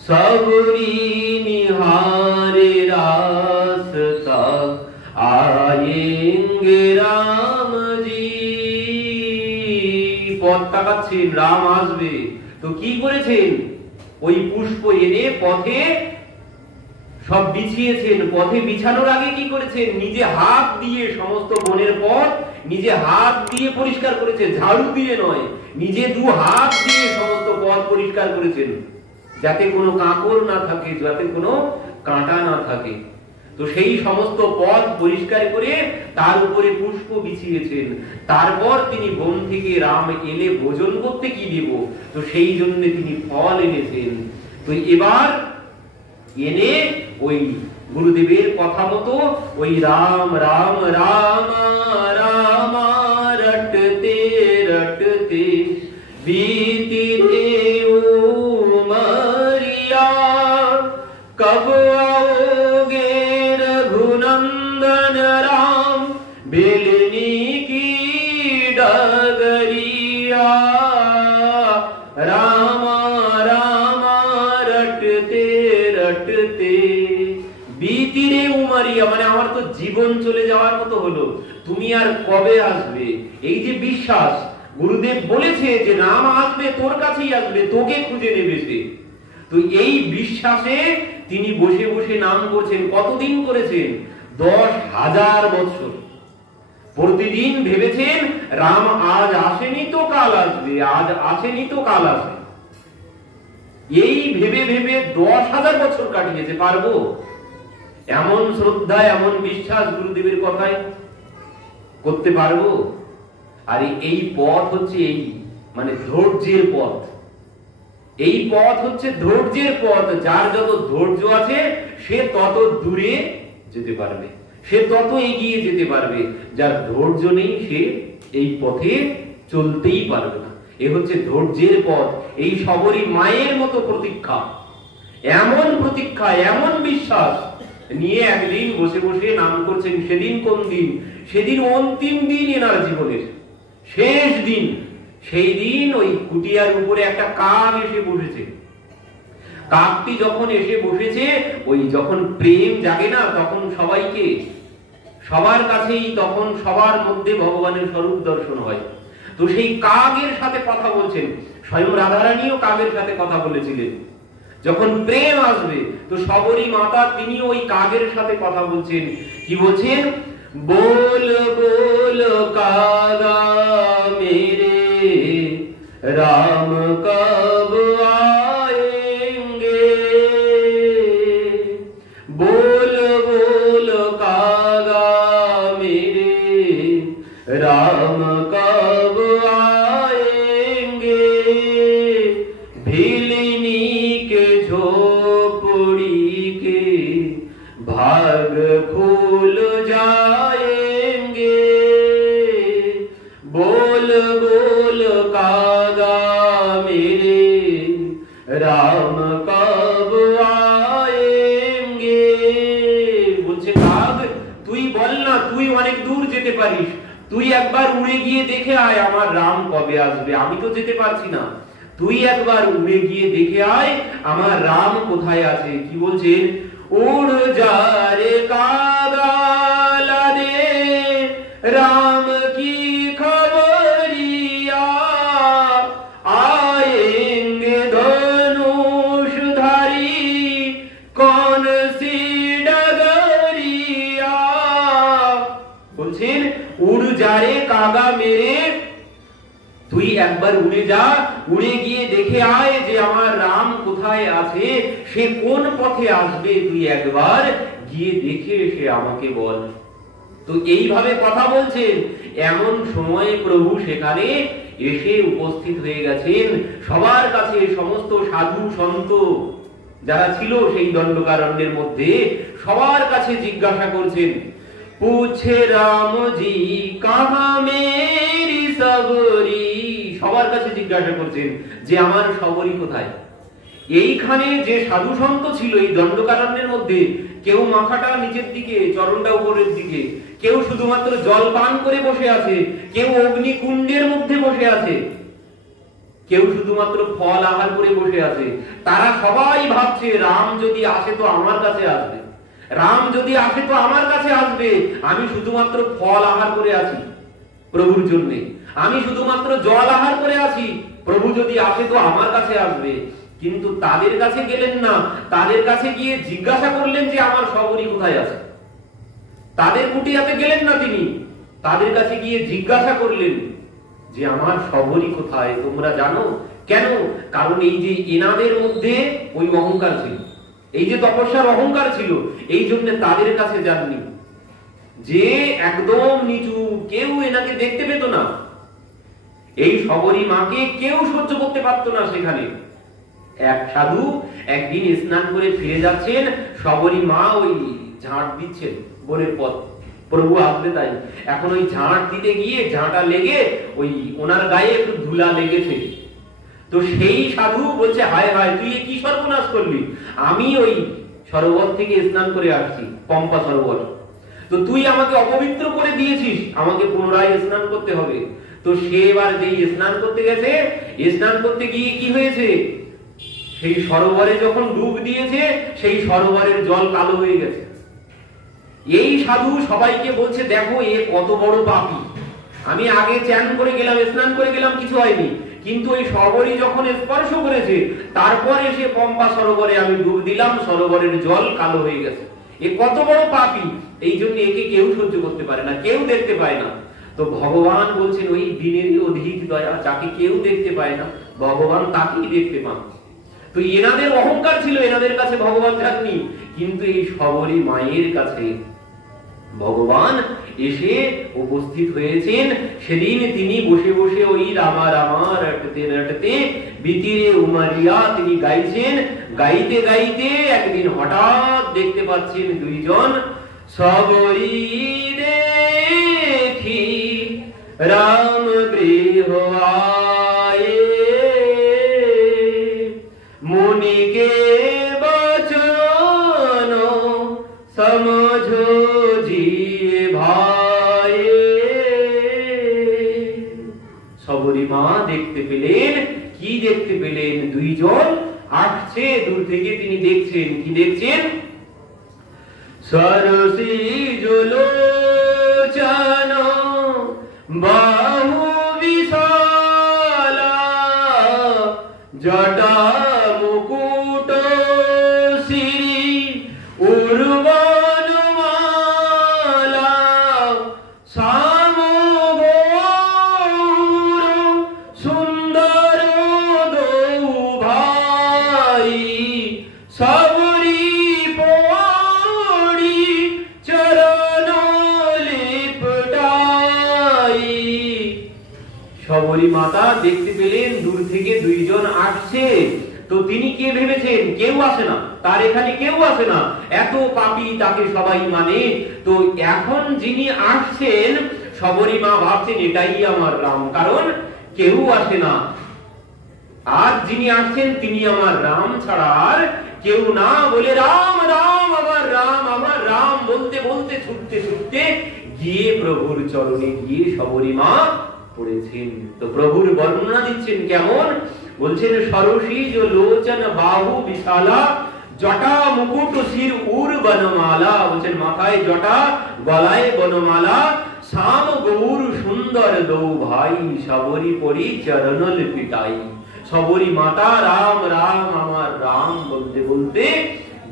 सबरी निहारे रास्ता आएंगे राम जी। পথ তাকাচ্ছেন, রাম আসবে। তো কি করেছেন? ওই পুষ্প এনে পথে সব বিছিয়েছেন। পথে বিছানোর আগে কি করেছেন? নিজে হাত দিয়ে সমস্ত বনের পথ নিজে হাত দিয়ে পরিষ্কার করেছেন, ঝাড়ু দিয়ে নয়, নিজে দু হাত দিয়ে সমস্ত পথ পরিষ্কার করেছেন, যাতে কোনো কাঁকড় না থাকে, যাতে কোনো কাঁটা না থাকে। তো সেই সমস্ত পথ পরিষ্কার করে তার উপরে পুষ্প বিছিয়েছেন। তারপর তিনি বন থেকে রাম এলে ভোজন করতে কি দেব, তো সেই জন্য তিনি ফল এনেছেন। তো এবার এনে ওই গুরুদেবের কথা মতো ওই রাম রাম রাম রাম রটতে রটতে बीती उमरिया, कब आओगे रघुनंदन राम, बेलनी की डगरिया। राम राम रटते रटते बीती रे उमरिया, মানে আমার তো জীবন চলে যাওয়ার মতো হলো, তুমি আর কবে আসবে? এই যে বিশ্বাস, গুরুদেব বলেছে যে রাম আসবে, তোর কাছেই আসবে, তোকে খুঁজে নেবে সে। তো এই বিশ্বাসে তিনি বসে বসে নাম করছেন। কতদিন করেছেন? 10,000 বছর। প্রতিদিন ভেবেছেন রাম আজ আসেনি তো কাল আসবে, আজ আসেনি তো কাল আসবে। এই ভেবে ভেবে 10,000 বছর কাটিয়েছে। পারবো? এমন শ্রদ্ধা, এমন বিশ্বাস গুরুদেবের কথায় করতে পারবো? আর এই পথ হচ্ছে এই মানে ধৈর্যের পথ। এই পথ হচ্ছে ধৈর্যের পথ। যার যত ধৈর্য আছে সে তত দূরে যেতে পারবে, সে তত এগিয়ে যেতে পারবে। যার ধৈর্য নেই সে এই পথে চলতেই পারবে না। এ হচ্ছে ধৈর্যের পথ। এই সবরী মায়ের মতো প্রতীক্ষা, এমন প্রতীক্ষা, এমন বিশ্বাস নিয়ে একদিন বসে বসে নাম করছেন। সেদিন কোন দিন? সেদিন অন্তিম দিন এনার জীবনের, শেষ দিন। সেই দিন ওই কুটিয়ার উপরে একটা কাক এসে বসেছে। কাকটি যখন এসে বসেছে, ওই যখন প্রেম জাগে না, তখন সবাইকে, সবার কাছেই তখন সবার মধ্যে ভগবানের স্বরূপ দর্শন হয়। তো সেই কাকের সাথে কথা বলছেন। স্বয়ং রাধারানীও কাকের সাথে কথা বলেছিলেন। যখন প্রেম আসবে তো সবরী মাতা তিনি ওই কাকের সাথে কথা বলছেন। কি বলছেন? बोल बोल कागा मेरे राम कब आएंगे, बोल बोल कागा मेरे राम कब आएंगे, भिलनी के झोपड़ी के भाग फूल जाएंगे, बोल बोल कागा मेरे राम कब आएंगे। বলছে কাগ, তুই বল না, তুই অনেক দূর যেতে পারিস, তুই একবার উড়ে গিয়ে দেখে আয় আমার রাম কবে আসবে। আমি তো যেতে পারছি না, তুই একবার উড়ে গিয়ে দেখে আয় আমার রাম কোথায় আছে। কি বলছেন? उड़ जा रे कागा लादे राम की खबरिया, आएंगे धनुषधारी कौन सी डगरिया। বলছেন উড় যা রে কাগা মেরে, তুই একবার উড়ে যা, উড়ে গিয়ে দেখে আয় যে আমার রাম কোথায় আছে, সে কোন পথে আসবে, তুই একবার গিয়ে দেখে এসে আমাকে বল। তো এইভাবে কথা বলছেন। এমন সময় প্রভু সেখানে এসে উপস্থিত হয়ে গেছেন। সবার কাছে সমস্ত সাধু সন্ত যারা ছিল সেই দণ্ডকারণ্যের মধ্যে সবার কাছে জিজ্ঞাসা করছেন। पूछे राम जी कहाँ मेरी सबरी, সবার কাছে জিজ্ঞাসা করছেন যে আমার সবরী কোথায়। এইখানে যে সাধু সন্ত ছিল এই দণ্ডকারণ্যের মধ্যে, কেউ মাথাটা নিচের দিকে, চরণটা উপরের দিকে, কেউ শুধুমাত্র জল পান করে বসে আছে, কেউ অগ্নিকুণ্ডের মধ্যে বসে আছে, কেউ শুধুমাত্র ফল আহার করে বসে আছে। তারা সবাই ভাবছে রাম যদি আসে তো আমার কাছে আসবে, রাম যদি আসে তো আমার কাছে আসবে। আমি শুধুমাত্র ফল আহার করে আছি প্রভুর জন্য, আমি শুধুমাত্র জল আহার করে আছি, প্রভু যদি আসে তো আমার কাছে আসবে। কিন্তু তাদের কাছে গেলেন না, তাদের কাছে গিয়ে জিজ্ঞাসা করলেন যে আমার শবরী কোথায় আছে। তাদের কুটিয়াতে গেলেন না তিনি, তাদের কাছে গিয়ে জিজ্ঞাসা করলেন যে আমার শবরী কোথায়, তোমরা জানো? কেন? কারণ এই যে এনাদের মধ্যে ওই অহংকার ছিল, এই যে তপস্যার অহংকার ছিল, এই জন্য তাদের কাছে যাননি। যে একদম নিচু, কেউ এনাকে দেখতে পেত না, এই শবরী মাকে কেউ সহ্য করতে পারত না। সেখানে এক সাধু একদিন স্নান করে ফিরে যাচ্ছেন, শবরী মা ওই ঝাঁট দিচ্ছেন বনের পথ, প্রভু আসবে তাই। এখন ওই ঝাঁট দিতে গিয়ে ঝাঁটা লেগে ওই ওনার গায়ে একটু ধুলা লেগেছে। তো সেই সাধু বলছে, হায় হায়, তুই কি সর্বনাশ করলি? আমি ওই সরোবর থেকে স্নান করে আসছি, পম্পা সরোবর, তো তুই আমাকে অপবিত্র করে দিয়েছিস, আমাকে পুনরায় স্নান করতে হবে। তো সে এবার যেই স্নান করতে গেছে, স্নান করতে গিয়ে কি হয়েছে, সেই সরোবরে যখন ডুব দিয়েছে, সেই সরোবরের জল কালো হয়ে গেছে। এই সাধু সবাইকে বলছে, দেখো এ কত বড় পাপী, আমি আগে চান করে গেলাম, স্নান করে গেলাম, কিছু হয়নি, কিন্তু এই শবরী যখন স্পর্শ করেছে, তারপরে সে পম্পা সরোবরে আমি ডুব দিলাম, সরোবরের জল কালো হয়ে গেছে। এ কত বড় পাপী, এই জন্য একে কেউ সহ্য করতে পারে না, কেউ দেখতে পায় না। তো ভগবান বলছেন, ওই দিনেরই অধিক দয়া, যাকে কেউ দেখতে পায় না ভগবান তাকেই দেখতে পান। তো এনাদের অহংকার ছিল, এনাদের কাছে ভগবান যাননি, কিন্তু এই শবরী মায়ের কাছে ভগবান এসে উপস্থিত হয়েছেন। সেদিন তিনি বসে বসে ওই রামা রামা রটতে রটতে বিতিরে উমারিয়া তিনি গাইছেন। গাইতে গাইতে একদিন হঠাৎ দেখতে পাচ্ছেন দুইজন, শবরী দেখি রাম গৃহ আয়ে, মুনিকে বচন সমঝো জিয়ে ভাই। শবরী মা দেখতে পেলেন, কি দেখতে পেলেন, দুইজন আসছে দূর থেকে, তিনি দেখছেন, কি দেখছেন, সরসী জলোচন বাহু বিশালা, জটা মুকুট শিরি উর্বনমালা, সামগৌর সুন্দর দৌ ভাই, শবরী পড়ি চরণ লিপটাই। শবরী মাতা দেখতে পেলেন দূর থেকে দুইজন আসছে। তো তিনি কে ভেবেছেন, কেউ আসে না, তার এখানে কেউ আসে না, এত পাপী, তাকে সবাই মানে। তো এখন যিনি আসছেন, শবরী মা ভাবছেন এটাই আমার রাম, কারণ কেউ আসে না। আর যিনি আসছেন তিনি আমার রাম ছাড়া আর কেউ না, বলে রাম রাম আমার রাম আমার রাম বলতে বলতে ছুটতে ছুটতে গিয়ে প্রভুর চরণে গিয়ে শবরী মা পড়েছেন। তো প্রভুর বর্ণনা দিচ্ছেন কেমন, বলছেন, সরসী লোচন বাহু বিশালা, জটা মুকুট শির উর বনমালা, বলছেন মাথায় জটা, গলায় বনমালা, শ্যাম গৌর সুন্দর দৌ ভাই, শবরী পড়ি চরণ লিপিটাই। শবরী মাতা রাম রাম আমার রাম বলতে বলতে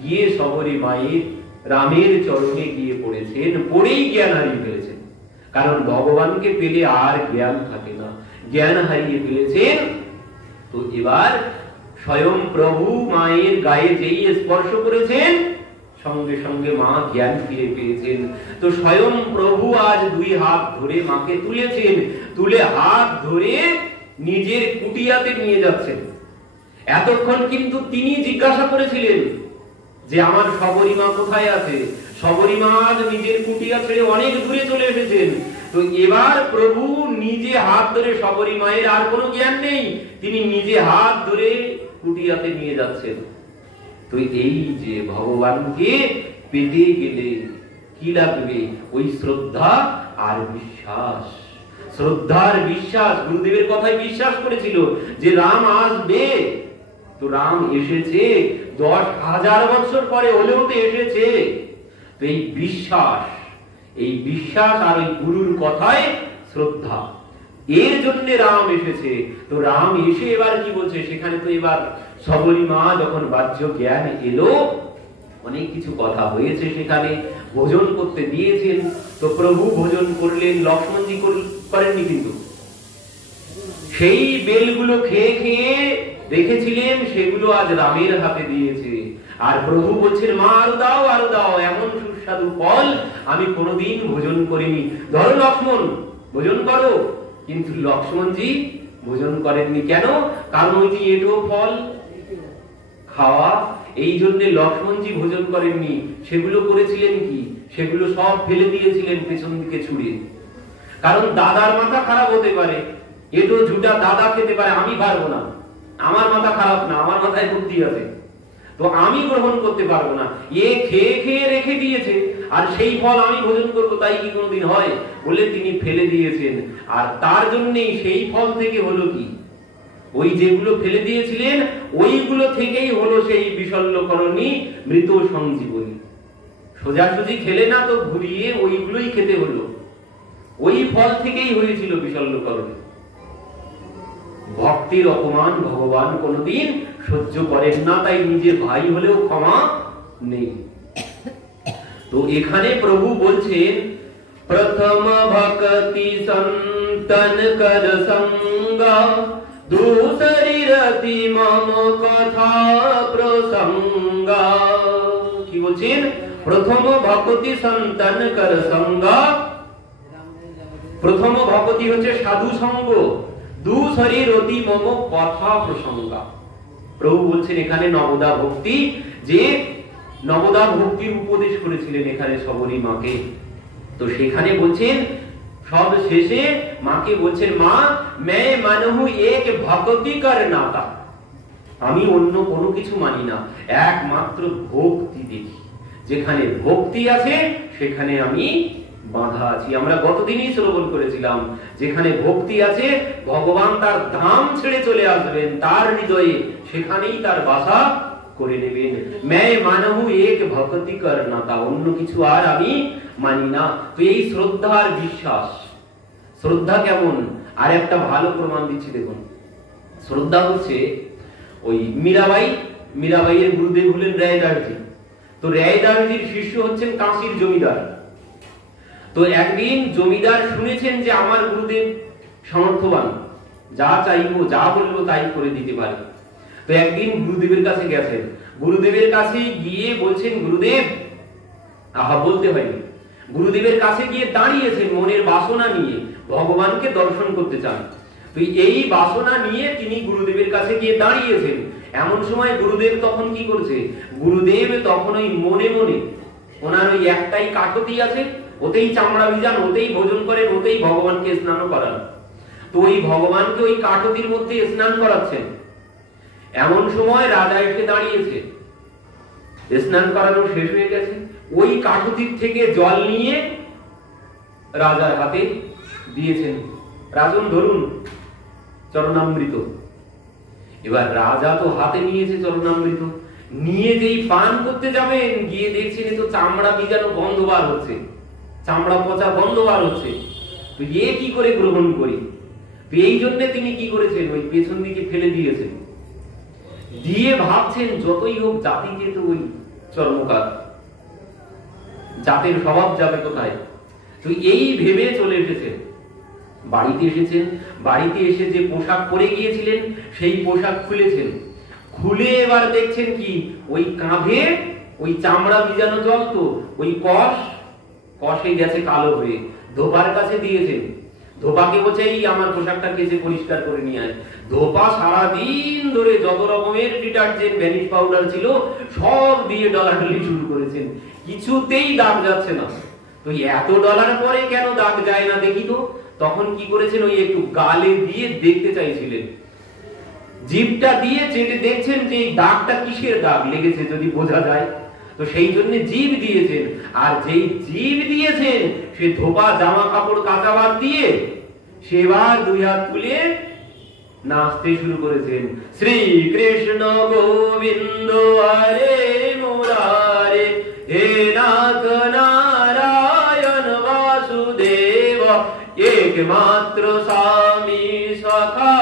গিয়ে শবরী মায়ের রামের চরণে গিয়ে পড়েছেন, পড়েই জ্ঞান হারিয়ে ফেলেছেন। কারণ ভগবানকে পেলে আর জ্ঞান থাকে না, জ্ঞান হারিয়ে ফেলেছেন। তো এবার স্বয়ং প্রভু মায়ের গায়ে যেই স্পর্শ করেছেন, সঙ্গে সঙ্গে মা জ্ঞান ফিরে পেয়েছেন। তো স্বয়ং প্রভু আজ দুই হাত ধরে মাকে তুলেছেন, তুলে হাত ধরে নিজের কুটিয়াতে নিয়ে যাচ্ছেন। এতক্ষণ কিন্তু তিনি জিজ্ঞাসা করেছিলেন যে আমার শবরী মা কোথায় আছে। শবরী মা আজ নিজের কুটিয়া ছেড়ে অনেক দূরে চলে এসেছেন। তো এবার প্রভু নিজে হাত ধরে, শবরী মায়ের আর কোনো জ্ঞান নেই, তিনি নিজে হাত ধরে কুটিয়াতে নিয়ে যাচ্ছেন। তো এই যে ভগবানকে পেতে গেলে কি লাগবে, ওই শ্রদ্ধা আর বিশ্বাস। শ্রদ্ধার বিশ্বাস, গুরুদেবের কথায় বিশ্বাস করেছিল যে রাম আসবে। তো রাম এসেছে 10,000 বছর পরে হলেও তো এসেছে। তো এই বিশ্বাস আর ওই গুরুর কথায় শ্রদ্ধা, এর জন্য রাম এসেছে। তো রাম এসে এবার কি বলছে, সেখানে তো এবার সবরী মা যখন বাহ্য জ্ঞান এলো, অনেক কিছু কথা হয়েছে, সেখানে ভোজন করতে দিয়েছেন। তো প্রভু ভোজন করলেন, লক্ষ্মণজি করেননি, কিন্তু সেই বেলগুলো খেয়ে খেয়ে দেখেছিলেন সেগুলো আজ রামের হাতে দিয়েছে। আর প্রভু বলছেন, মা আরো দাও, আরো দাও, এমন সুস্বাদু ফল আমি কোনোদিন ভোজন করিনি, ধরো লক্ষ্মণ ভোজন করো। কিন্তু লক্ষ্মণজি ভোজন করেননি। কেন? কারণ ওই যে এটো ফল খাওয়া, এই জন্য লক্ষ্মণজি ভোজন করেননি। সেগুলো করেছিলেন কি, সেগুলো সব ফেলে দিয়েছিলেন পেছন দিকে ছুড়ে। কারণ দাদার মাথা খারাপ হতে পারে, এটো ঝুটা দাদা খেতে পারে, আমি পারবো না, আমার মাথা খারাপ না, আমার মাথায় বুদ্ধি আছে, তো আমি গ্রহণ করতে পারবো না। এ খেয়ে খেয়ে রেখে দিয়েছে, আর সেই ফল আমি ভোজন করবো, তাই কি কোনোদিন হয়? বলে তিনি ফেলে দিয়েছেন। আর তার জন্যই সেই ফল থেকে হলো কি, ওই যেগুলো ফেলে দিয়েছিলেন ওইগুলো থেকেই হলো সেই বিশল্যকরণী মৃত সঞ্জীবনী। সোজাসুজি খেলে না, তো ঘুরিয়ে ওইগুলোই খেতে হলো, ওই ফল থেকেই হয়েছিল বিশল্যকরণী। ভক্তির অপমান ভগবান কোনদিন সহ্য করেন না, তাই নিজের ভাই হলেও ক্ষমা নেই। তো এখানে প্রভু বলছেন, প্রথম ভক্তি সন্তন কর সঙ্গা, दूसरी रति मम কথা প্রসঙ্গা। কি বলছেন? প্রথম ভক্তি সন্তান কর সঙ্গা, প্রথম ভক্তি হচ্ছে সাধু সঙ্গ, দুসরি রতি মম কথা প্রসঙ্গা। প্রভু বলছেন এখানে নবদা ভক্তি, যে নবদা ভক্তির উপদেশ করেছিলেন এখানে সবরী মাকে। তো সেখানে বলছেন সব শেষে মাকে বলছেন, মা मैं मानहु एक भक्ति कर नाता, আমি অন্য কোনো কিছু মানি না, একমাত্র ভক্তি দেখি। যেখানে ভক্তি আছে সেখানে আমি বাঁধা আছি। আমরা গতদিনই শ্রবণ করেছিলাম, যেখানে ভক্তি আছে ভগবান তার ধাম ছেড়ে চলে আসবেন তার হৃদয়ে, সেখানেই তার বাসা করে নেবেন। मैं मानहु एक भक्ति कर नाता, অন্য কিছু আর আমি মানি না। তো এই শ্রদ্ধা আর বিশ্বাস, শ্রদ্ধা কেমন আর একটা ভালো প্রমাণ দিচ্ছি দেখুন। শ্রদ্ধা হচ্ছে ওই মীরাবাইয়ের গুরুদেব হলেন রায়দাসজি। তো রায়দাসজির শিষ্য হচ্ছেন কাশীর জমিদার। তো একদিন জমিদার শুনেছেন যে আমার গুরুদেব সামর্থ্যবান, যা চাইবো যা বলবো তাই করে দিতে পারে। তো একদিন গুরুদেবের কাছে গেছেন, গুরুদেবের কাছে গিয়ে বলছেন, গুরুদেব, আহা বলতে হয়নি, গুরুদেবের কাছে গিয়ে দাঁড়িয়েছেন মনের বাসনা নিয়ে, ভগবানকে দর্শন করতে চান। তো এই বাসনা নিয়ে তিনি গুরুদেবের কাছে গিয়ে দাঁড়িয়েছেন। এমন সময় গুরুদেব তখন কি করছে, গুরুদেব তখন ওই মনে মনে ওনার ওই একটাই কাঠতি আছে, ওতেই চামড়া ভিজান, ওতেই ভোজন করেন, ওতেই ভগবানকে স্নান করান। তো ওই ভগবানকে ওই কাঠতির মধ্যে স্নান করাচ্ছেন। এমন সময় রাজা এসে দাঁড়িয়েছে, স্নান করানো শেষ হয়ে গেছে, ওই কাঠতির থেকে জল নিয়ে রাজার হাতে দিয়েছেন, রাজন ধরুন চরণামৃত। এবার রাজা তো হাতে নিয়েছে চরণামৃত, নিয়ে যেই পান করতে যাবেন, গিয়ে দেখছেন তো চামড়া ভিজানো গন্ধ বার হচ্ছে, চামড়া পচা গন্ধ বার হচ্ছে। তো এ কি করে গ্রহণ করি? তো এই জন্য তিনি কি করেছেন, ওই পেছন দিকে ফেলে দিয়েছেন, দিয়ে ভাবছেন যতই হোক জাতিকে তো ওই চর্মকার, জাতের স্বভাব যাবে কোথায়। তো এই ভেবে চলে এসেছেন, বাড়িতে এসেছেন, বাড়িতে এসে যে পোশাক পরে গিয়েছিলেন সেই পোশাক খুলেছেন, খুলে এবার দেখছেন কি ওই কাঁধে ওই চামড়া ভিজানো জল, তো ওই কষে গেছে কালো হয়ে, ধোপার কাছে দিয়েছেন। ধোপাকে বলছে এই আমার পোশাকটা কেচে পরিষ্কার করে নিয়ে আয়। ধোপা সারাদিন ধরে যত রকমের ডিটারজেন্ট ভ্যানিশ পাউডার ছিল সব দিয়ে ডলাডলি শুরু করেছেন, কিছুতেই দাগ যাচ্ছে না। তো এত ডলার পরে কেন দাগ যায় না দেখি তো। তখন কি করেছেন, ওই একটু গালে দিয়ে দেখতে চাইছিলেন, জিভটা দিয়ে চেটে দেখছেন যে এই দাগটা কিসের দাগ লেগেছে যদি বোঝা যায়। তো সেই জন্য জিভ দিয়েছেন, আর যেই জিভ দিয়েছেন সে ধোপা জামা কাপড় কাচা বাদ দিয়ে সেবার দুই হাত তুলে নাচতে শুরু করেছেন, শ্রী কৃষ্ণ গোবিন্দ হরে মুরারে, হে নাথ নারায়ণ বাসুদেব, একমাত্র স্বামী সখা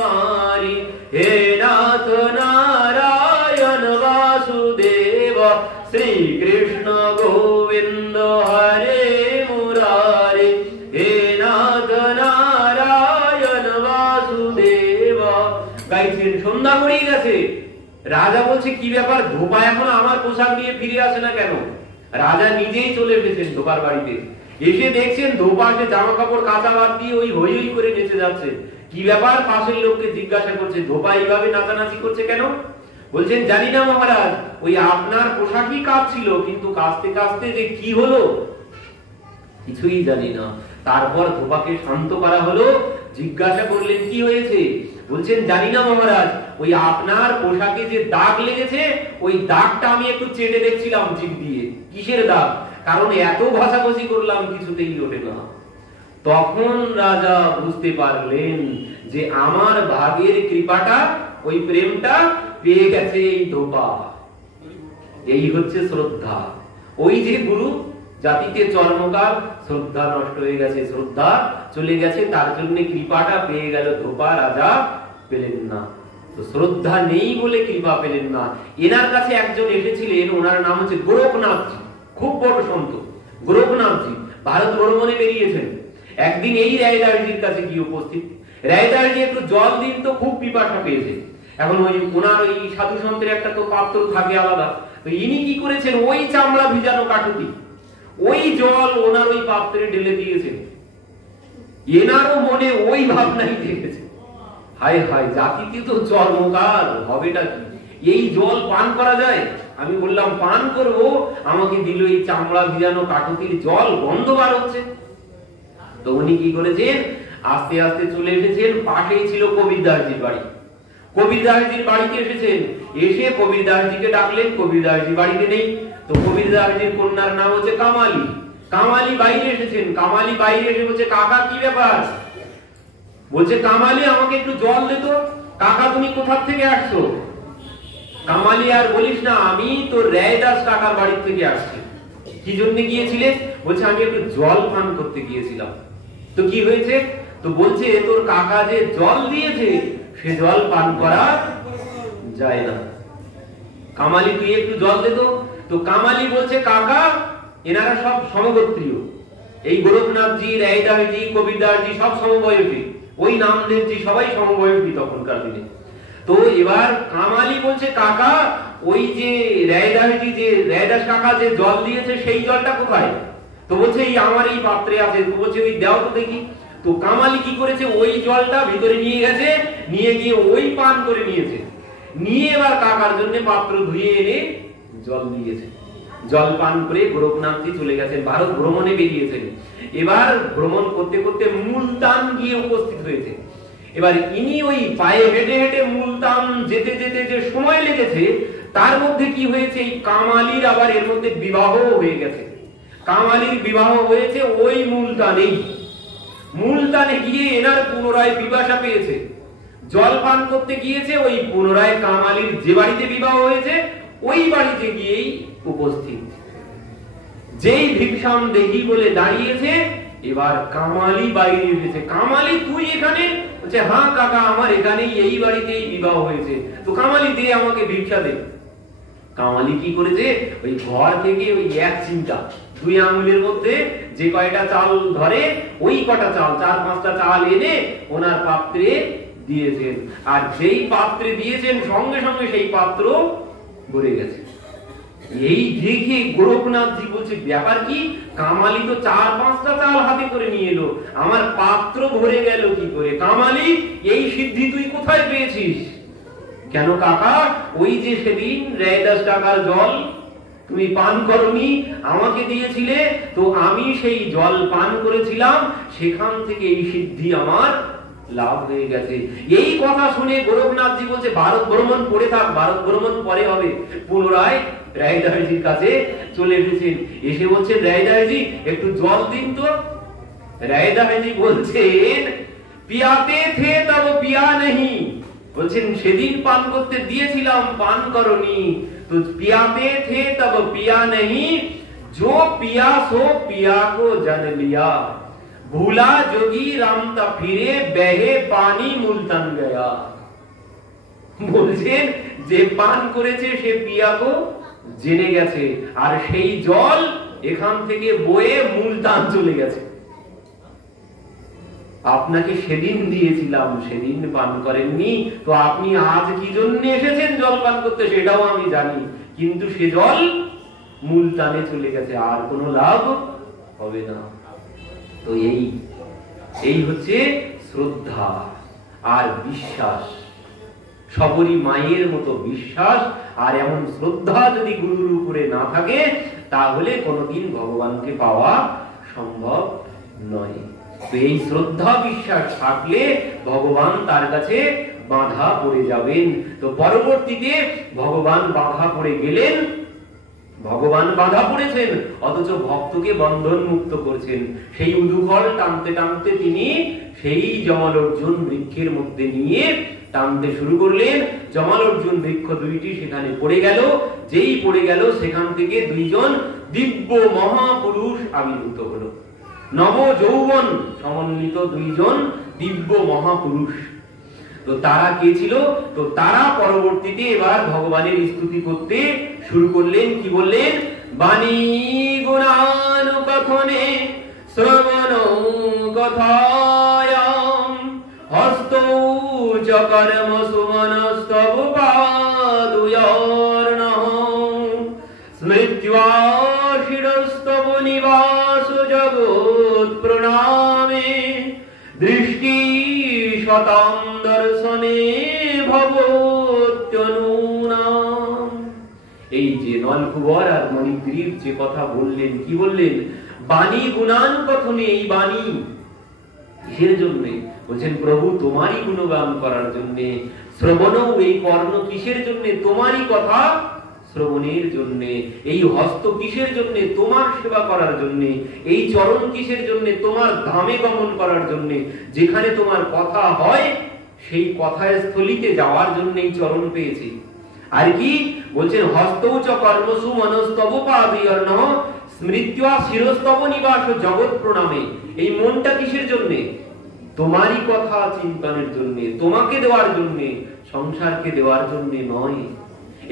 মারি, হে নাথ নারায়ণ বাসুদেব, শ্রী কৃষ্ণ গোবিন্দ হরে মুরারে, হে নাথ নারায়ণ বাসুদেব। গাইছেন, সন্ধ্যা পড়ে গেছে। রাজা বলছে, কি ব্যাপার, ধোপা এখন আমার পোশাক নিয়ে ফিরে আসে না কেন? রাজা নিজেই চলে এসেছেন ধোপার বাড়িতে। এসে দেখছেন ধোপা সে জামা কাপড় কাঁচা বাদ দিয়ে ওই হই হই করে নেচে যাচ্ছে। কি ব্যাপার? পাশের লোককে জিজ্ঞাসা করছে, ধোপা এইভাবে নাচানাচি করছে কেন? বলছেন, জানি না মহারাজ, ওই আপনার পোশাকই কাঁপছিল, কিন্তু কাঁচতে কাঁচতে যে কি হলো কিছুই জানি না। তারপর ধোপাকে শান্ত করা হলো। জিজ্ঞাসা করলেন, কি হয়েছে? বলছেন, জানি না মহারাজ, ওই আপনার পোশাকে যে দাগ লেগেছে, ওই দাগটা আমি একটু চেটে দেখছিলাম জিভ দিয়ে। কিসের দাগ? কারণ এত ঘষাঘষি করলাম কিছুতেই ওঠে না। তখন রাজা বুঝতে পারলেন যে আমার ভাগের কৃপাটা, ওই প্রেমটা পেয়ে গেছে এই ধোপা। এই হচ্ছে শ্রদ্ধা। ওই যে গুরু জাতিতে চর্মকাল, শ্রদ্ধা নষ্ট হয়ে গেছে, শ্রদ্ধা চলে গেছে, তার জন্য কৃপাটা পেয়ে গেল ধোপা, রাজা পেলেন না। তো শ্রদ্ধা নেই বলে কৃপা পেলেন না। এনার কাছে একজন এসেছিলেন, ওনার নাম হচ্ছে গোরখনাথজি, খুব বড় সন্ত গোরখনাথজি, ভারত ভ্রমণে বেরিয়েছেন। একদিন এই রায়দাসজির কাছে গিয়ে উপস্থিত। রায়দাসজি একটু জল দিন তো, খুব পিপাসা পেয়েছে। এখন ওই ওনার ওই সাধু সন্তের একটা তো পাত্র থাকে আলাদা, তো ইনি কি করেছেন, ওই চামড়া ভিজানো কাঠুতি, ওই জল ওনার ওই পাত্রে ঢেলে দিয়েছেন। এনারও মনে ওই ভাবনাই দেখেছে, হায় হায়, জাতিতে তো চর্মকাল, হবেটা কি, এই জল পান করা যায়? আমি বললাম পান করব, আমাকে দিল এই চামড়া ভিজানো কাঠুতির জল, গন্ধ বার হচ্ছে। তো উনি কি করেছেন, আস্তে আস্তে চলে এসেছেন। পাশেই ছিল কবিরদাসজির বাড়ি। কবিরদাসজির বাড়িতে এসেছেন, এসে কবিরদাসজিকে ডাকলেন। কবিরদাসজি বাড়িতে নেই। তো কবিরদাসজির কন্যার নাম হচ্ছে কামালি। কামালি বাইরে এসেছেন। কামালি বাইরে এসে বলছে, কাকা কি ব্যাপার? বলছে, কামালি আমাকে একটু জল দে তো। কাকা তুমি কোথা থেকে আসছো? কামালি, আর বলিস না, আমি তো রায়দাস কাকার বাড়ি থেকে আসছি। কি জন্য গিয়েছিলে? বলছে, আমি একটু জল পান করতে গিয়েছিলাম। তো কি হয়েছে? তো বলছে, তোর কাকা যে জল দিয়েছে, সে জল পান করা যায় না। কামালি, তুই একটু জল দে তো। তো কামালি বলছে, কাকা, এনারা সব সমগোত্রীয়, এই গোরখনাথজি, রায়দাসজি, কবিরদাসজি সব সমবয়সী, ওই নামদেবজি সবাই সমবয়সী তখনকার দিনে। তো এবার কামালি বলছে, কাকা, ওই যে রায়দাসজি, যে রায়দাস কাকা যে জল দিয়েছে, সেই জলটা কোথায়? তো বলছে, এই আমার এই পাত্রে আছে। তো বলছে, ওই দাও তো দেখি। তো কামালি কি করেছে, ওই জলটা ভিতরে নিয়ে গেছে, নিয়ে গিয়ে ওই পান করে নিয়েছে। নিয়ে এবার কাকার জন্য পাত্র ধুয়ে এনে জল দিয়েছে। জল পান করে গোরখনাথজি চলে গেছেন, ভারত ভ্রমণে বেরিয়েছেন। এবার ভ্রমণ করতে করতে মুলতান গিয়ে উপস্থিত হয়েছে। এবার ইনি ওই পায়ে হেঁটে হেঁটে মুলতান যেতে যেতে যে সময় লেগেছে, তার মধ্যে কি হয়েছে, এই কামালির আবার এর মধ্যে বিবাহ হয়ে গেছে। কামালির বিবাহ হয়েছে ওই মুলতানেই। মুলতানে গিয়ে এনার পুনরায় পিপাসা পেয়েছে, জল পান করতে গিয়েছে। ওই পুনরায় কামালির যে বাড়িতে বিবাহ হয়েছে, ওই বাড়িতে গিয়েই উপস্থিত। যেই ভিক্ষাম দেখি বলে দাঁড়িয়েছে, এবার কামালি বাইরে এসেছে। কামালি, তুই এখানে? বলছে, হ্যাঁ কাকা, আমার এখানেই, এই বাড়িতেই বিবাহ হয়েছে। তো কামালি, দে আমাকে ভিক্ষা দে। কামালি কি করেছে, ওই ঘর থেকে ওই এক চিমটা, 2 আঙ্গুলের মধ্যে যে কয়টা চাল ধরে, ওই কটা চাল, 4-5টা চাল এনে ওনার পাত্রে দিয়েছেন। আর যেই পাত্রে দিয়েছেন, সঙ্গে সঙ্গে সেই পাত্র ভরে গেছে। এই দেখে গোরখনাথজি বলছে, ব্যাপার কি? কামালি তো 4-5টা চাল হাতে করে নিয়ে এলো, আমার পাত্র ভরে গেল কি করে? কামালি, এই সিদ্ধি তুই কোথায় পেয়েছিস? কেন কাকা, ওই যে সেদিন রায়দাস কাকার জল তুমি পান করনি, আমাকে দিয়েছিলে, তো আমি সেই জল পান করেছিলাম, সেখান থেকে এই সিদ্ধি আমার লাভ হয়ে গেছে। এই কথা শুনে গোরখনাথজি বলছে, ভারত ভ্রমণ পড়ে থাক, ভারত ভ্রমণ পরে হবে। পুনরায় রায়দাসজির কাছে চলে এসেছেন। এসে বলছে, রায়দাসজি একটু জল দিন তো। রায়দাহানি বলছেন পিয়াতে থে তব পিয়া নেহি, বলছেন সেদিন পান করতে দিয়েছিলাম পান করনি, তো পিয়াতে থে তব পিয়া নেহি, जो पिया सो पिया को जन लिया, भूला जोगी रामता फिरे बहे पानी मुल्तान गया। বলছেন যে পান করেছে সে পিয়াকে জেনে গেছে, আর সেই জল এখান থেকে বয়ে মুলতান চলে গেছে। আপনাকে সেদিন দিয়েছিলাম, সেদিন পান করেননি, তো আপনি আজ কি জন্য এসেছেন জল পান করতে সেটাও আমি জানি, কিন্তু সে জল মুলতানে চলে গেছে, আর কোনো লাভ হবে না। তো এই হচ্ছে শ্রদ্ধা আর বিশ্বাস, সবরই মায়ের মতো বিশ্বাস আর এমন শ্রদ্ধা যদি গুরুর উপরে না থাকে তাহলে কোনোদিন ভগবানকে পাওয়া সম্ভব নয়। তো এই শ্রদ্ধা বিশ্বাস থাকলে ভগবান তার কাছে বাধা পড়ে যাবেন। তো পরবর্তীতে ভগবান বাধা পড়ে গেলেন, ভগবান বাধা পড়েছেন অথচ ভক্তকে বন্ধন মুক্ত করছেন। সেই উদুঘর টানতে টানতে তিনি সেই জমালর্জুন বৃক্ষের মধ্যে নিয়ে টানতে শুরু করলেন। জমালর্জুন বৃক্ষ দুইটি সেখানে পড়ে গেল, যেই পড়ে গেল সেখান থেকে দুইজন দিব্য মহাপুরুষ আবির্ভূত হলো, নব যৌবন সমন্বিত দুইজন দিব্য মহাপুরুষ। তো তারা কে ছিল? তো তারা পরবর্তীতে এবার ভগবানের স্তুতি করতে শুরু করলেন। কি বললেন? বাণী গুণানুকথনে শ্রবণ কথায়াম হস্তৌ চ কর্ম সুমনস্তব পাদুয়ার্ণঃ স্মৃত্বা শিরস্তব নিবাস জগৎ প্রণামে দৃষ্টি শতম দর্শনে ভবত্যনুনাম। এই যে নলকুবর আর মণিগ্রীব যে কথা বললেন, কি বললেন? বাণী গুণানুকথনে। এই বাণী কিসের জন্য? বলছেন প্রভু তোমারই গুণগান করার জন্য। শ্রবণও, এই কর্ণ কিসের জন্য? তোমারই কথা শ্রবণের জন্য। এই হস্ত কিসের জন্য? তোমার সেবা করার জন্য। এই চরণ কিসের জন্য? তোমার ধামে গমন করার জন্য। যেখানে তোমার কথা হয় সেই কথার স্থলিতে যাওয়ার জন্য এই চরণ পেয়েছি। আর কি বলছেন? হস্তৌ চ কর্মসু মনস্তব পাদুয়ার্ণঃ স্মৃত্বা শিরস্তব নিবাস জগৎ প্রণামে। এই মনটা কিসের জন্য? তোমারই কথা চিন্তনের জন্য, তোমাকে দেওয়ার জন্য, সংসারকে দেওয়ার জন্য নয়।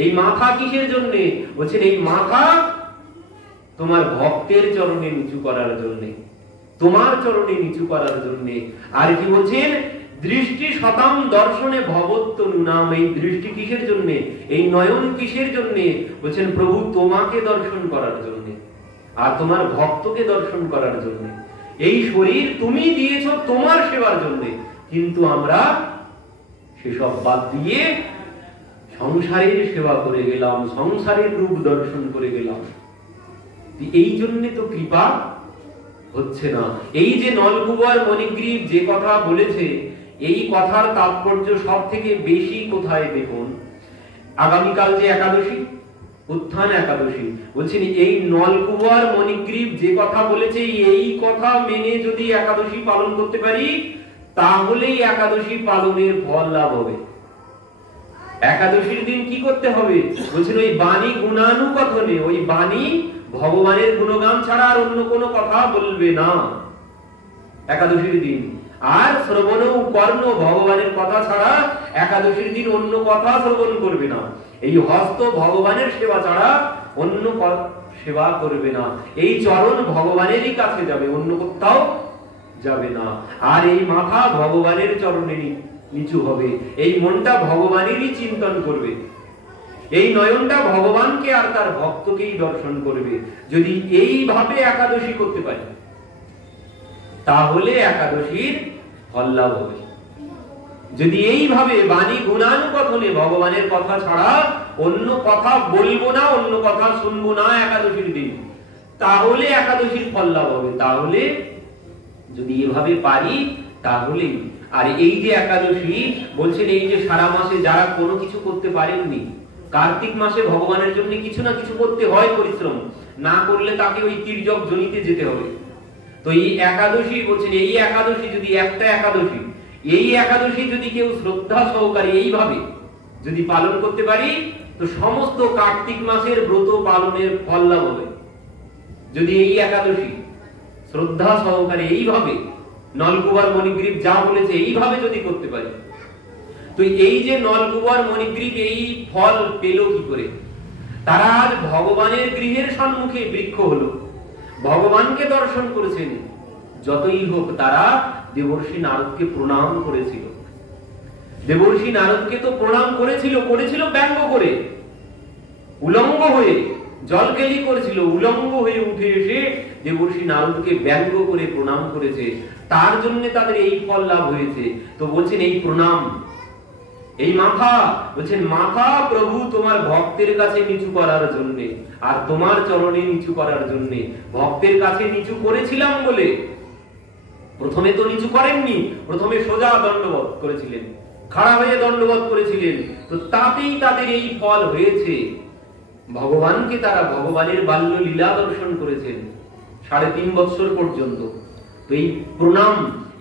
এই মাথা কিসের জন্য? বলছেন এই মাথা তোমার ভক্তের চরণে নিচু করার জন্য, তোমার চরণে নিচু করার জন্য। আর কি বলছেন? দৃষ্টি শতাম দর্শনে ভবত্যনুনাম। এই দৃষ্টি কিসের জন্য? এই নয়ন কিসের জন্য? বলছেন প্রভু তোমাকে দর্শন করার জন্য আর তোমার ভক্তকে দর্শন করার জন্য। এই শরীর তুমি দিয়েছো তোমার সেবার জন্য, কিন্তু আমরা সেসব বাদ দিয়ে সংসারের সেবা করে গেলাম, সংসারের রূপ দর্শন করে গেলাম। এই জন্য তো কৃপা হচ্ছে না। এই যে নলকুবর মণিগ্রীব যে কথা বলেছে, এই কথার তাৎপর্য সব থেকে বেশি কোথায় দেখুন? আগামীকাল যে একাদশী, উত্থান একাদশী, বলছেন এই নলকুবর মণিগ্রীব যে কথা বলেছে এই কথা মেনে যদি একাদশী পালন করতে পারি তাহলেই একাদশী পালনের ফল লাভ হবে। একাদশীর দিন কি করতে হবে? বলছেন ওই বাণী গুণানুকথনে, ওই বাণী ভগবানের গুণগান ছাড়া আর অন্য কোনো কথা বলবে না একাদশীর দিন। আর শ্রবণ কর্ণ, ভগবানের কথা ছাড়া একাদশীর দিন অন্য কথা শ্রবণ করবে না। এই হস্ত ভগবানের সেবা ছাড়া অন্য সেবা করবে না। এই চরণ ভগবানেরই কাছে যাবে, অন্য কোথাও যাবে না। আর এই মাথা ভগবানের চরণে নিচু হবে। এই মনটা ভগবানেরই চিন্তন করবে। এই নয়নটা ভগবানকে আর তার ভক্তকেই দর্শন করবে। যদি এইভাবে একাদশী করতে পারি তাহলে একাদশীর ফল লাভ হবে। যদি এইভাবে বাণী গুণানুকথনে ভগবানের কথা ছাড়া অন্য কথা বলবো না, অন্য কথা শুনবো না একাদশীর দিন, তাহলে একাদশীর ফল লাভ হবে। তাহলে যদি এভাবে পারি তাহলে। আর এই যে একাদশী বলছেন, এই যে সারা মাসে যারা কোনো কিছু করতে পারেননি, কার্তিক মাসে ভগবানের জন্য কিছু না কিছু করতে হয়, পরিশ্রম না করলে তাকে ওই তির্যক জনিতে যেতে হবে। তো এই একাদশী বলছেন, এই একাদশী যদি একটা একাদশী, এই একাদশী যদি কেউ শ্রদ্ধা সহকারে এইভাবে যদি পালন করতে পারি, তো সমস্ত কার্তিক মাসের ব্রত পালনের ফল লাভ হবে। যদি এই একাদশী শ্রদ্ধা সহকারে এইভাবে নলকুমার মণিগ্রীব যা বলেছে এইভাবে যদি করতে পারি, তো এই যে নলকুমার মণিগ্রীব এই ফল পেল কি করে? তারা আজ ভগবানের গৃহের সম্মুখে বৃক্ষ হলো, ভগবানকে দর্শন করেছেন। যতই হোক তারা দেবর্ষি নারদকে প্রণাম করেছিল। দেবর্ষি নারদকে তো প্রণাম করেছিল ব্যঙ্গ করে, উলঙ্গ হয়ে জলকেলি করেছিল, উলঙ্গ হয়ে উঠে এসে দেবর্ষি নারদকে ব্যঙ্গ করে প্রণাম করেছে। তার জন্য তাদের এই ফল লাভ হয়েছে। তো বলছেন এই প্রণাম, এই মাথা, বলছেন মাথা প্রভু তোমার ভক্তের কাছে নিচু করার জন্য, আর তোমার চরণে নিচু করার জন্য। ভক্তের কাছে নিচু করেছিলাম বলে প্রথমে তো নিচু করেননি, প্রথমে সোজা দণ্ডবত করেছিলেন, খাড়া হয়ে দণ্ডবত করেছিলেন। তো তাতেই তাদের এই ফল হয়েছে। ভগবানকে তারা ভগবানের বাল্য লীলা দর্শন করেছেন 3.5 বছর পর্যন্ত। তো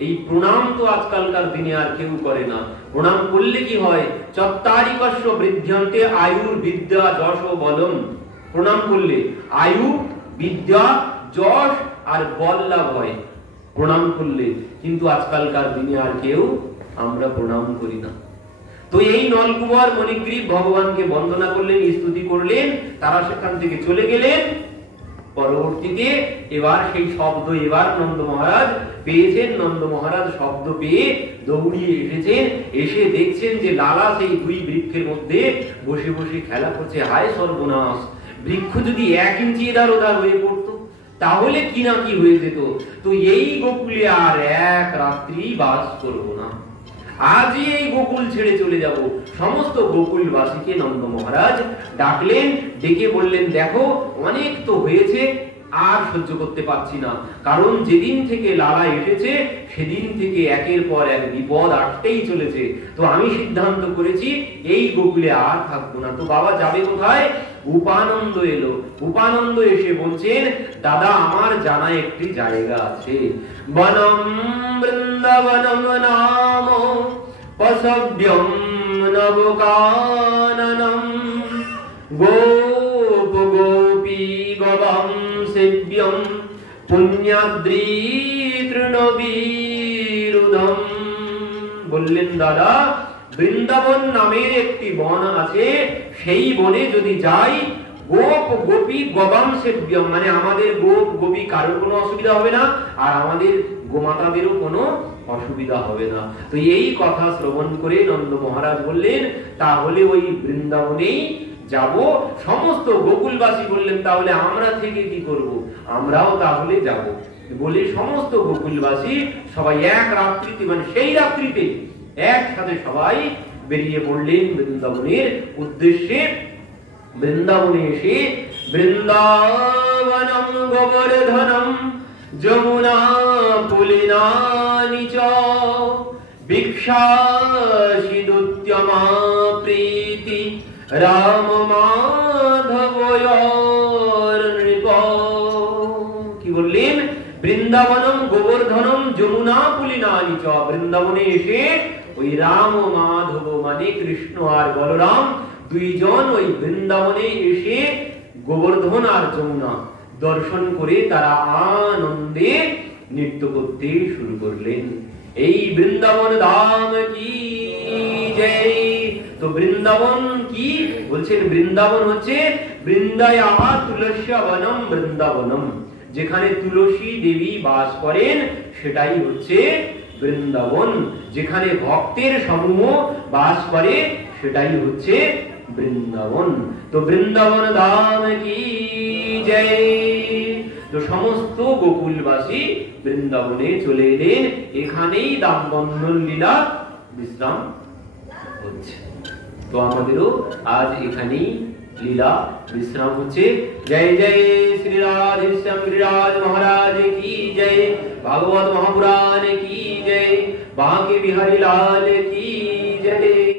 এই প্রণাম তো আজকালকার দিনে আর কেউ করে না। প্রণাম করলে কি হয়? চত্তারিকস্য বৃদ্ধ্যন্তে আয়ুর বিদ্যা যশ বলম। প্রণাম করলে আয়ু, বিদ্যা, যশ আর বল লাভ হয় প্রণাম করলে। কিন্তু আজকালকার দিনে আর কেউ আমরা প্রণাম করি না। তো এই নলকুমার মণিগ্রীব ভগবানকে বন্দনা করলেন, স্তুতি করলেন, তারা সেখান থেকে চলে গেলেন। পরবর্তীতে এবার সেই শব্দ এবার নন্দ মহারাজ পেয়েছেন। নন্দ মহারাজ শব্দ পেয়ে দৌড়িয়ে এসেছেন, এসে দেখছেন যে লালা সেই দুই বৃক্ষের মধ্যে বসে বসে খেলা করছে। হায় সর্বনাশ, বৃক্ষ যদি 1 ইঞ্চি এধার ওধার হয়ে পড়তো তাহলে কি না কি হয়ে যেত। তো এই গোকুলে আর এক রাত্রি বাস করব না, আজই এই গোকুল ছেড়ে চলে যাব। সমস্ত গোকুলবাসীকে নন্দ মহারাজ ডাকলেন, ডেকে বললেন দেখো অনেক তো হয়েছে, আর সহ্য করতে পারছি না। কারণ যেদিন থেকে লালা এসেছে সেদিন থেকে একের পর এক বিপদ আসতেই চলেছে। তো আমি সিদ্ধান্ত করেছি এই গোকুলে আর থাকবো না। তো বাবা যাবে কোথায়? উপানন্দ এলো। উপানন্দ এসে বলছেন দাদা আমার জানা একটি জায়গা আছে। বনম বৃন্দাবনম নাম পসব্যম নবকাননম গোপ গোপী গবম সেব্যম পুণ্যাদ্রি তৃণবীরুধম। বললেন দাদা বৃন্দাবন নামের একটি বন আছে, সেই বনে যদি যাই গোপ গোপী গবাম সেব্যম, মানে আমাদের গোপ গোপী কারোর কোনো অসুবিধা হবে না, আর আমাদের গোমাতাদেরও কোনো অসুবিধা হবে না। তো এই কথা শ্রবণ করে নন্দ মহারাজ বললেন তাহলে ওই বৃন্দাবনেই যাব। সমস্ত গোকুলবাসী বললেন তাহলে আমরা থেকে কি করব? আমরাও তাহলে যাব বলে সমস্ত গোকুলবাসী সবাই এক রাত্রিতে, মানে সেই রাত্রিতে একসাথে সবাই বেরিয়ে পড়লেন বৃন্দাবনের উদ্দেশ্যে। বৃন্দাবনে এসে বৃন্দাবনম গোবর্ধনম যমুনা পুলিনানি চ বিক্ষাসিদুত্যমা প্রীতি রাম মাধবয়োর নৃপ। কি বললেন? বৃন্দাবনম গোবর্ধনম যমুনা পুলিনানি চ। বৃন্দাবনে এসে ওই রাম ও মাধব মানে কৃষ্ণ আর বলরাম দুইজন ওই বৃন্দাবনে এসে গোবর্ধন আর যমুনা দর্শন করে তারা আনন্দে নৃত্য করতে শুরু করলেন। এই বৃন্দাবন ধাম কি জয়। তো বৃন্দাবন কি বলছেন? বৃন্দাবন হচ্ছে বৃন্দায়া তুলস্য বনম বৃন্দাবনম, যেখানে তুলসী দেবী বাস করেন সেটাই হচ্ছে বৃন্দাবন। যেখানে ভক্তের সমূহ বাস করে সেটাই হচ্ছে বৃন্দাবন। তো বৃন্দাবন ধাম কি জয়। তো সমস্ত গোকুলবাসী বৃন্দাবনে চলে এলেন। এখানেই দামবন্ধন লীলা বিশ্রাম হচ্ছে। তো আমাদেরও আজ এখানেই লীলা বিশ্রাম হচ্ছে। জয় জয় শ্রী রাধেশ্যাম গিরিরাজ মহারাজ কি জয়। ভাগবত মহাপুরাণ কি জয়। বাঁকে বিহারী লাল কি জয়।